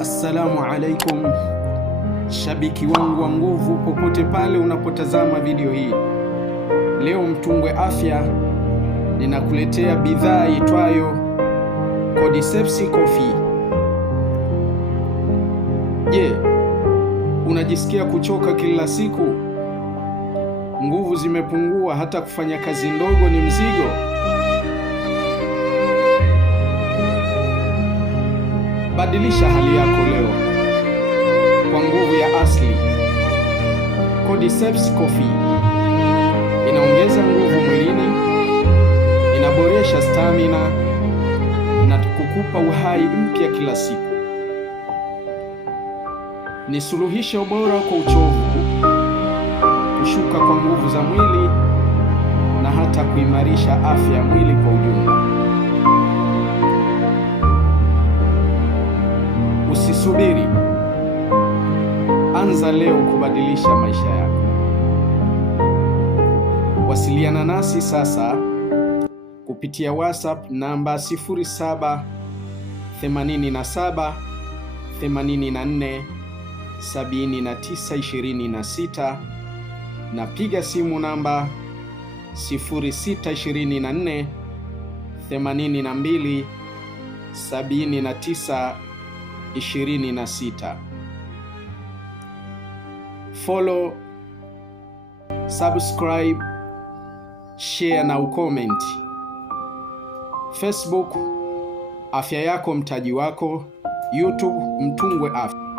Assalamu alaikum, shabiki wangu wa nguvu popote pale unapotazama video hii. Leo Mtungwe Afya ninakuletea bidhaa itwayo Cordyceps Coffee. Je, unajisikia kuchoka kila siku? Nguvu zimepungua, hata kufanya kazi ndogo ni mzigo? Badilisha hali yako leo kwa nguvu ya asili. Cordyceps Coffee inaongeza nguvu mwilini, inaboresha stamina na kukupa uhai mpya kila siku. Ni suluhisho bora kwa uchovu, kushuka kwa nguvu za mwili na hata kuimarisha afya ya mwili kwa ujumla. Usisubiri, anza leo kubadilisha maisha yako. Wasiliana nasi sasa kupitia WhatsApp namba 0787 84 7926 na piga simu namba 0624 82 79 26. Follow, subscribe, share na ucomment. Facebook, afya yako mtaji wako. YouTube, Mtungwe Afya.